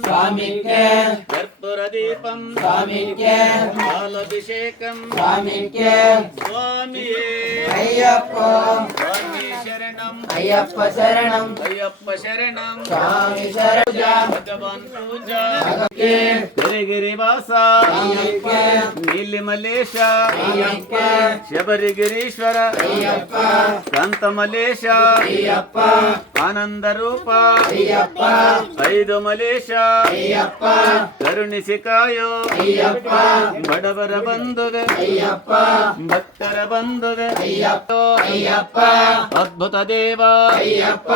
स्वामिके कर्पूरदीपं स्वामिके पालाभिषेकं स्वामिके स्वामिये अय्यप्पा स्वामी शरणं अय्यप्पा शरणं अय्यप्पा शरणं स्वामी शरणं भगवान् पूजा भगवते गिरिगिरिवासा अय्यप्पा नीलिमलेश अय्यप्पा शबरिगिरीश्वर अय्यप्पा कांतमलेश अय्यप्पा आनंदरूप अय्यप्पा ಐದು ಮಲೇಶ ಅಯ್ಯಪ್ಪ ಕರುಣಿಸಿಕಾಯೋ ಅಯ್ಯಪ್ಪ ಬಡವರ ಬಂಧುವೆ ಅಯ್ಯಪ್ಪ ಭಕ್ತರ ಬಂಧುವೆ ಅಯ್ಯಪ್ಪ ಅಯ್ಯಪ್ಪ ಅದ್ಭುತ ದೇವ ಅಯ್ಯಪ್ಪ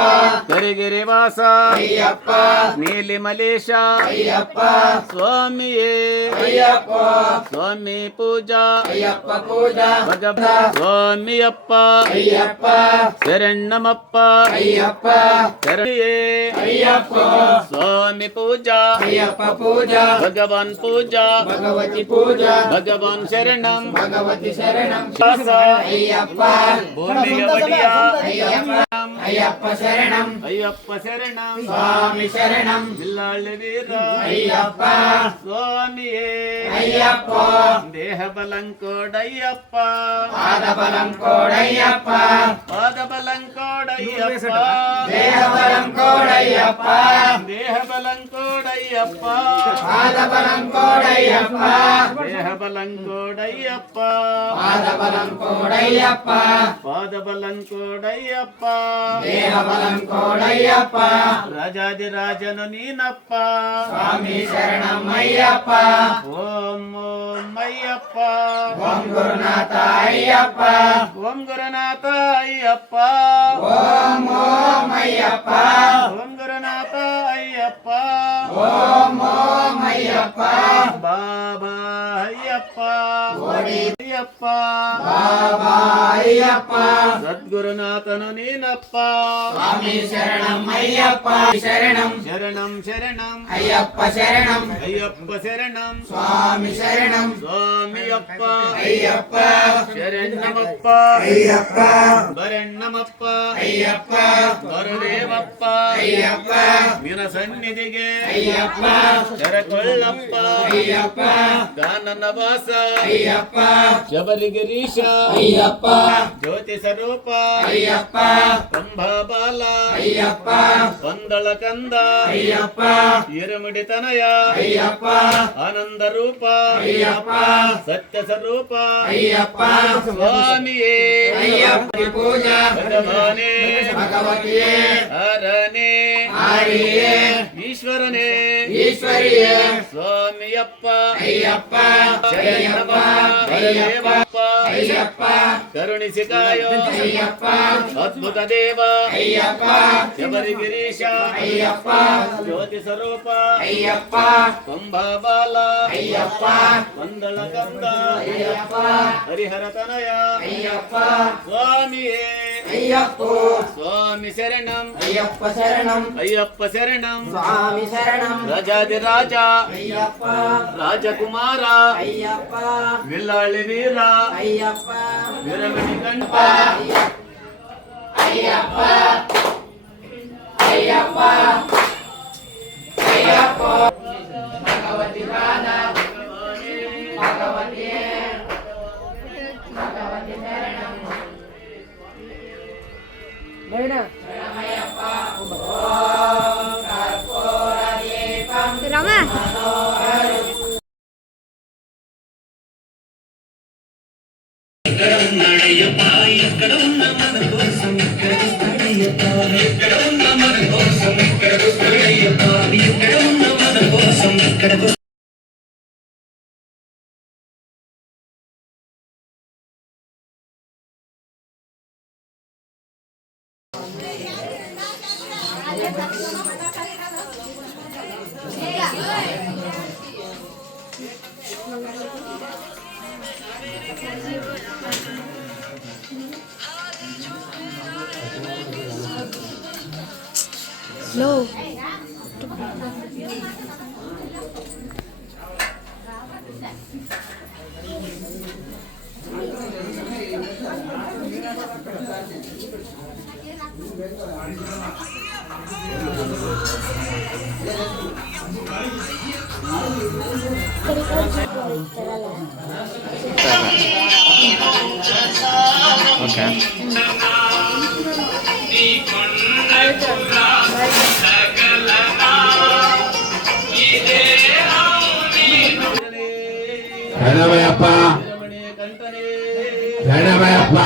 ಕರಿಗಿರಿ ವಾಸ ಅಯ್ಯಪ್ಪ ನೀಲಿ ಮಲೇಶ ಅಯ್ಯಪ್ಪ ಸ್ವಾಮಿಯೇ ಅಯ್ಯಪ್ಪ ಸ್ವಾಮಿ ಪೂಜಾ ಅಯ್ಯಪ್ಪ ಪೂಜಾ ಭಗವ ಸ್ವಾಮಿಯಪ್ಪ ಅಯ್ಯಪ್ಪ ಶರಣಮಪ್ಪ ಅಯ್ಯಪ್ಪ ಶರಣಿಯೇ ಅಯ್ಯಪ್ಪ स्वामी पूजा अय्यप्प पूजा भगवान पूजा भगवती पूजा भगवान शरणम भगवती शरणम अय्यप्प बोलिय बढ़िया अय्यप्प शरणम अय्यप्प शरणम स्वामी शरणम बिल्लाल वीर अय्यप्प स्वामिये अय्यप्प देह बलं कोडय्यप्प पाद बलं कोडय्यप्प पाद बलं कोडय्यप्प देह बलं कोडय्यप्प देह बलं कोडय्यप्प पाद बलं कोडय्यप्प देह बलं कोडय्यप्प पाद बलं कोडय्यप्प पाद बलं कोडय्यप्प देह बलं कोडय्यप्प राजाधिराजनु नीनप्प स्वामी शरणम अय्यप्प ओम ओम अय्यप्प ओम गुरुनाथ अय्यप्प ओम गुरुनाथ अय्यप्प ओम ओम अय्यप्प ओम गुरुनाथ अय्यप्प ओम ओम अय्यप्प बाबा अय्यप्प अय्यप्प बाबा अय्यप्प सद्गुरुनाथनु नीनप्प स्वामी शरणम अय्यप्प शरणम शरणं शरणं अय्यप्प शरणम अय्यप्प शरणं स्वामी शरणम स्वामियप्प अय्यप्प शरणमप्प अय्यप्प वरणमप्प अय्यप्प वरुदेवप्प अय्यप्प ನಿನ್ನ ಸನ್ನಿಧಿಗೆ ಅಯ್ಯಪ್ಪ ಕರಕೊಳ್ಳಪ್ಪ ಅಯ್ಯಪ್ಪ ಕಾನನ ವಾಸ ಅಯ್ಯಪ್ಪ ಶಬರಿಗಿರೀಶ ಅಯ್ಯಪ್ಪ ಜ್ಯೋತಿ ಸ್ವರೂಪ ಅಯ್ಯಪ್ಪ ಕಂಭಬಾಲ ಅಯ್ಯಪ್ಪ ಪಂದಳ ಕಂದ ಅಯ್ಯಪ್ಪ ಇರುಮುಡಿ ತನಯ ಅಯ್ಯಪ್ಪ ಆನಂದ ರೂಪ ಅಯ್ಯಪ್ಪ ಸತ್ಯ ಸ್ವರೂಪ ಅಯ್ಯಪ್ಪ ಸ್ವಾಮಿಯೇ ಅಯ್ಯಪ್ಪ ಪೂಜಾ ಭಗವಾನೇ ಭಗವತಿಯೇ ಹರನೇ ಆರಿಯೇ ಈಶ್ವರನೇ ಈಶ್ವರಿಯೇ ಸ್ವಾಮಿಯಪ್ಪ ಅಯ್ಯಪ್ಪ ಶರಣಪ್ಪ ಅಯ್ಯಪ್ಪ ಅಯ್ಯಪ್ಪ ಕರುಣಿಸಿಕಾಯೋ ಅಯ್ಯಪ್ಪ ಅದ್ಭುತ ದೇವ ಅಯ್ಯಪ್ಪ ಶಬರಿಗಿರೀಶ ಅಯ್ಯಪ್ಪ ಜ್ಯೋತಿ ಸ್ವರೂಪ ಅಯ್ಯಪ್ಪ ಕಂಭಬಾಲ ಅಯ್ಯಪ್ಪ ವಂದಳ ಕಂದ ಅಯ್ಯಪ್ಪ ಹರಿಹರ ತನಯ ಅಯ್ಯಪ್ಪ ಸ್ವಾಮಿಯೇ ಅಯ್ಯಪ್ಪ ಸ್ವಾಮಿ ಶರಣಂ ಅಯ್ಯಪ್ಪ ಶರಣಂ ಅಯ್ಯಪ್ಪ ಶರಣಂ ಸ್ವಾಮಿ ಶರಣಂ ರಾಜಾದಿರಾಜ ಅಯ್ಯಪ್ಪ ರಾಜಕುಮಾರ ಅಯ್ಯಪ್ಪ ವಿಲ್ಲಾಳಿ ವೀರ ಅಯ್ಯಪ್ಪ ವಿರಮಣಿ ಕಂಠ ಅಯ್ಯಪ್ಪ ಅಯ್ಯಪ್ಪ ಅಯ್ಯಪ್ಪ ಭಗವತಿ ಪಾದ ಭಗವತಿ ಭಗವತಿ ಶರಣಂ ಶರಣಮಯ್ಯಪ್ಪ ಓಂ ಕರ್ಪೂರ ದೀಪಂ ನಡೆಯಪ್ಪ ಎక్కడ ఉన్న మన కోసం ఇక్కడ వస్తాడయ్యప్ప ఎక్కడ ఉన్న మన కోసం ఇక్కడ వస్తాడయ్యప్ప ఎక్కడ ఉన్న మన కోసం ఇక్కడ Slow. ఓకే. శరణమయ్యప్ప శరణమయ్యప్ప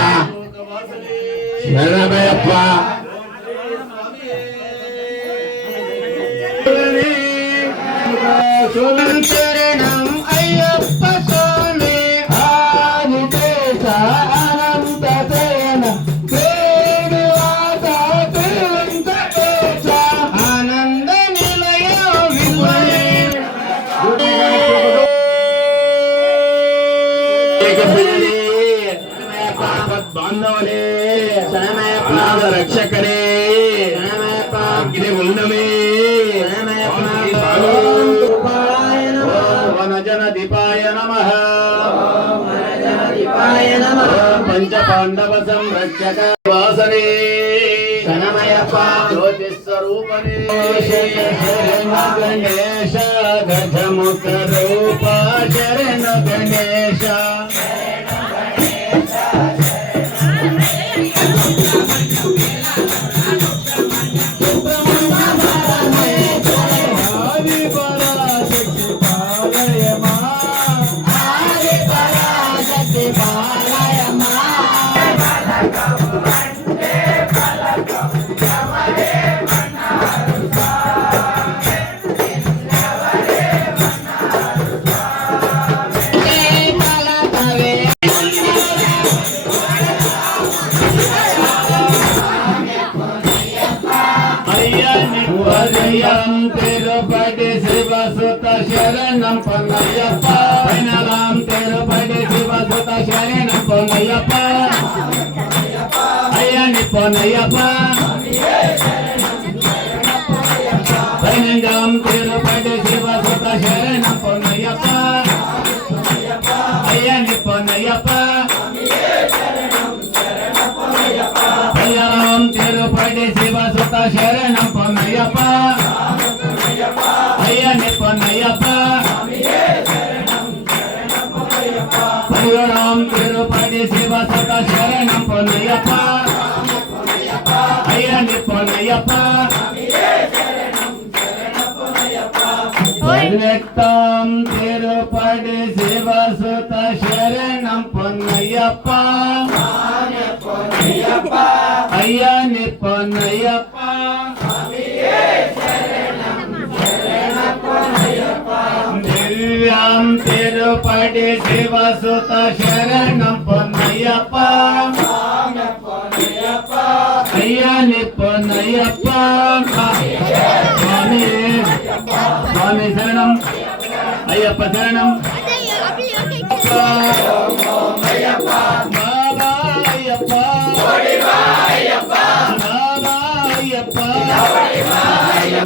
శరణమయ్యప్ప శరణం అయ్యప్ప స్వామి ఆదిదేశ అనంత సేన శ్రీనివాస తిరువంతేశ ఆనంద నిలయ బాంధవలే అనాథ రక్షకనే అగ్ని ముందమే వనజన దీపాయ నమః పంచ పాండవ సంరక్షక వాసనే శరణమయ్యప్ప జ్యోతిస్వరూపనే గణేశ గజముఖ రూప శరణ గణేశ తిరుపతి శివసుత శరణం పొన్నయ్యప్ప పైనరాం తిరుపతి శివసుత శరణం పొన్నయ్యప్ప అయ్యని పొన్నయ్యప్ప పైనంగాం తిరుపతి శివసుత శరణం పొన్నయ్యప్ప అయ్యని పొన్నయ్యప్ప పైనరాం తిరుపతి శివసుత శరణం పొన్నయ్యప్ప అయ్యని పొన్నయ్యప్ప పైనరాం తిరుపతి శివసుత శరణం పొన్నయ్యప్ప అయ్యని పొన్నయ్యప్ప పైనెట్టాం తిరుపతి శివసుత శరణం పొన్నయ్యప్ప అయ్యని పొన్నయ్యప్ప దివ్యాం తిరుపతి శివసుత శరణం పొన్నయ్యప్ప అయ్యని పొన్నయ్యప్ప స్వామి స్వామి శరణం అయ్యప్ప శరణం బాబా అయ్యప్ప బాబా అయ్యప్ప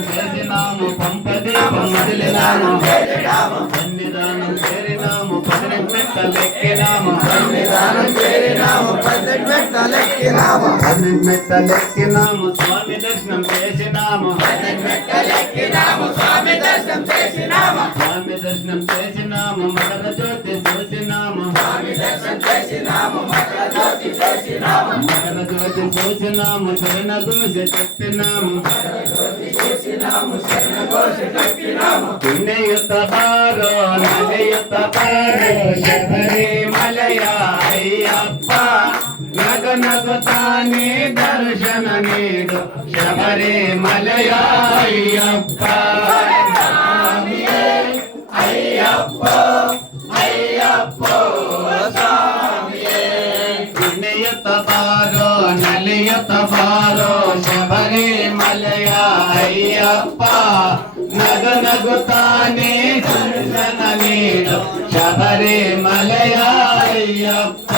చేసినాము పంపదీపం వదిలినాము సన్నిధానం చేరినాము 18 మెట్లెక్కినాము సన్నిధానం చేరినాము 18 మెట్లెక్కినాము 18 మెట్లెక్కినాము స్వామి దర్శనం చేసినాము 18 మెట్లెక్కినాము స్వామి దర్శనం చేసినాము స్వామి దర్శనం చేసినాము మకర జ్యోతి చూసినాము స్వామి దర్శనం చేసినాము మకర జ్యోతి చూసినాము మకర జ్యోతి చూసినాము శరణ ఘోష చెప్పినాము పుణ్యయుత పారో నదయుత పారో శబరిమలయ అయ్యప్ప నగ నగుతాని దర్శన నీడు శబరిమలయ అయ్యప్ప అయ్యప్ప అయ్యప్ప పుణ్యయుత పారో నలియుత పారో శబరిమలయ అయ్యప్ప నగ నగుతానే దర్శన నీడు శబరిమలయ అయ్యప్ప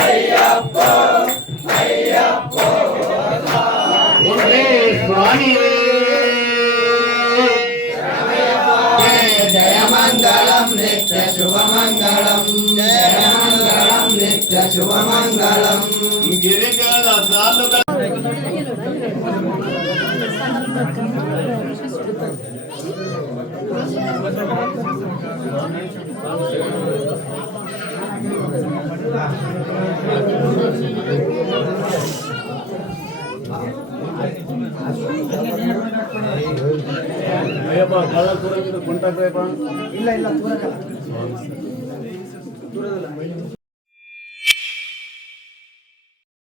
అయ్యప్ప అయ్యప్ప స్వామి జయ మంగళం నిత్య శుభమంగళం జయ మంగళం నిత్య శుభమంగళం గిరిగల సాలుగా Thank you. ಅಯ್ಯಪ್ಪ ಕಳ್ಳ ಕೂಡ ಕೊಂಟಾಕ್ರಪ್ಪ ಇಲ್ಲ ಇಲ್ಲ ದೂರಕ್ಕಲ್ಲ